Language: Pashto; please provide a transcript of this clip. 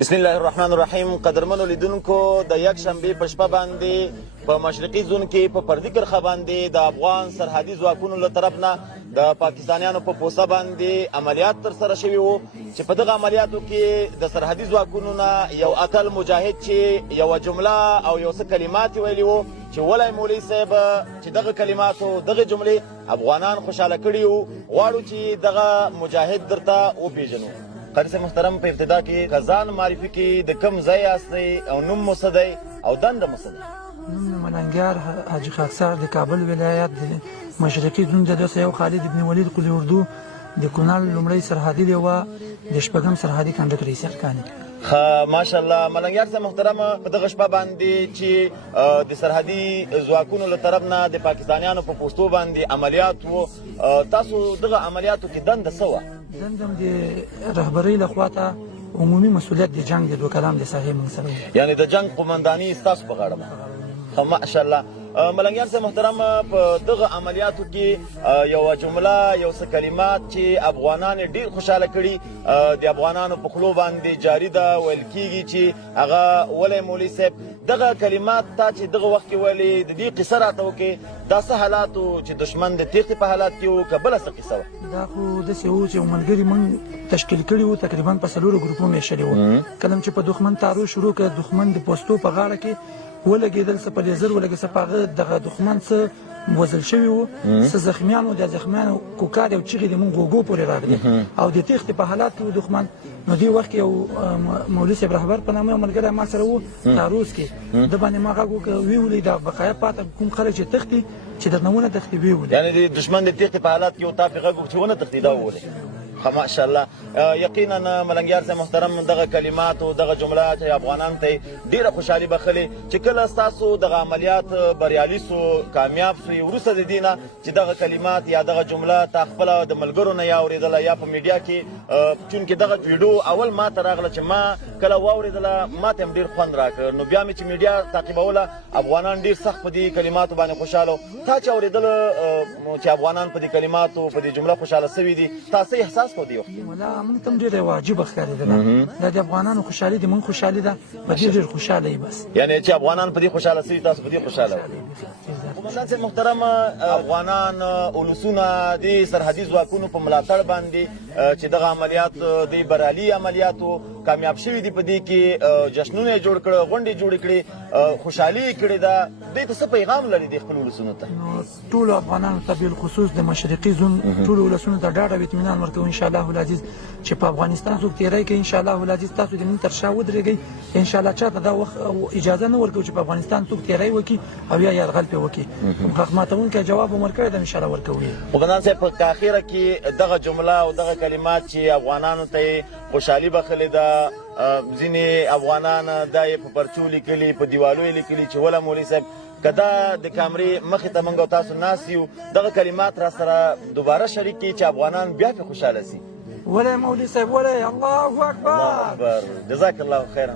بسم الله الرحمن الرحیم. قدرمنو لیدونکو، د یک شنبې په شپه باندې په مشرقي زون کې په پردي کرښه باندې د افغان سرحدي ځواکونو له طرف نه د پاکستانیانو په پوسه باندې عملیات ترسره شوي وو، چې په دغه عملیاتو کې د سرحدي ځواکونو نه یو اتل مجاهد چې یوه جمله او یو څه کلمات ویلي وو، چې ولی مولوي صاحب چې دغه کلماتو دغه جملې افغانان خوشحاله کړي وو، غواړو چې دغه مجاهد درته وپېژنو. قاری صاحب محترم، په ابتدا کې که ځان معرفي کړي، د کوم ځای یاستئ او نوم مو څه دی او دنده مو څه دی؟ نوم مې ملنګیار حاجي خاکسار د کابل ولایت د مشرقي زون د 201 خالد ابن ولید قلی اردو د کونړ لومړی سرحدي لیوه د شپږم سرحدي کنډک رئیس ارکاني. ماشاءالله. ملنګیار صاحب محترم، په دغه شپه باندې چې د سرحدي ځواکونو له طرف نه د پاکستانیانو په پوستو باندې عملیات وو، تاسو دغه عملیاتو کې دنده څه وه؟ دندم د رهبرۍ لخوا ته عمومي مسؤلیت د جنګ د 2 کلام د ساحې موږ سره وو، یعنې د جنګ قمنداني ستاسو په غاړه ده. ماشاءالله. ملنګیار صاحب محترم، په دغه عملیاتو کې یوه جمله، یو څه کلمات چې افغانان ډېر خوشحاله کړي، د افغانانو په خولو باندې جاري ده، ویل کېږي چې هغه ولی مولوي صاحب دغه کلمات ته چې دغه وخت کې ویلې، د دې قصه راته وکړې. دا څه حالات وو چې دښمن د تېښتې په حالات کې وو که بله څه قصه وه؟ دا خو داسې وو چې ملګري موږ تشکیل کړي وو، تقریبا په 4 ګروپو میشلي وو. کله چې په دښمن تارو شروع کړه، دښمن د پوستو په غاړه کې ولګېدل، څه په لیزر ولګېد، څه په هغه دغه دښمن څه وژل شوي وو، څه زخمیان وو. د زخمیانو کوکارې او چیغې د مونږ غوږو پورې راغلي او د تېښتې په حالات کې وو دښمن. نو دې وخت کې یو مولوي صاحب رهبر په نامه یو ملګری ما سره وو تاروس کې، د باندې ما غږ وکړ، ویې ولئ دا بقایا پاته کوم خلک چې تښتي چې درنه ونه تښتي، ویې ولئ. یعنې د دښمن د تېښتې په حالات کې و تا پرې غږ وکړو چې ونه تښتي، دا وولئ. ماشاءالله. یقینا ملنګیار صاحب محترم، دغه کلمات او دغه جمله چې افغانان ته ډیره خوشحالي بخلې چې کله ستاسو دغه عملیات بریالي سو، کامیاب سوی، وروسته د دې نه چې دغه کلمات یا دغه جمله تا خپله د ملګرو نه یا اورېدله یا په میډیا کې، چونکې دغه ویډیو اول ما ته راغله چې ما کله واورېدله، ما ته هم ډېر خوند راکړ. نو بیا مې چې میډیا تعقیبوله، افغانان ډېر سخت په دې کلماتو باندې خوشحاله وو. تا چې اورېدله چې افغانان په دې کلماتو په دې جمله خوشحاله سوي دي، تا څه احساس کو دی؟ ولا موږ ته هم ډېره واجبه ښکارېدله. دا د افغانانو خوشحالي د موږ خوشحالي ده، په دې ډېر خوشحاله یې. بس یعنې چې افغانان په دې خوشحاله سوي، تاسو په دې خوشحاله وئ. قومندان صاحب محترم، افغانان اولسونه د سرحدي ځواکونو په ملاتړ باندې چې دغه عملیات د بریالي عملیاتو کامیاب شوي دي، په دې کې جشنونه یې جوړ کړه، غونډې جوړې کړې، خوشحالي یې کړې ده. دوی ته څه پیغام لري د خپلو اولسونو ته؟ نو ټولو افغانانو ته بالخصوص د مشرقي زون ټولو اولسونو ته ډاډ او اطمینان ورکوو انشاءالله العزیز چې په افغانستان څوک تېری کوي، انشاءالله العزیز تاسو د موږ تر شا ودرېږئ. انشاءالله چاته دا وخت اجازه نه ورکوو چې په افغانستان څوک تېری وکړي او یا یرغل پرې وکړي. حق ماتونکی جواب هم ورکړی ده، انشاءالله ورکوو. قومندان صاحب، په اخره کې دغه جمله او دغه کلمات چې افغانانو ته یې خوشحالي بخلې ده، ځینې افغانان دا یې په پرچو لیکلي، په دیوالو یې لیکلي چې وله مولوي صاحب که دا د کامرې مخې ته موږ او تاسو ناست یو، دغه کلمات را سره دوباره شریک کړي چې افغانان بیا پرې خوشحاله سي. ولی مولوي صاحب، ولی الله اکبر. الله اکبر. جزاک الله خیرا.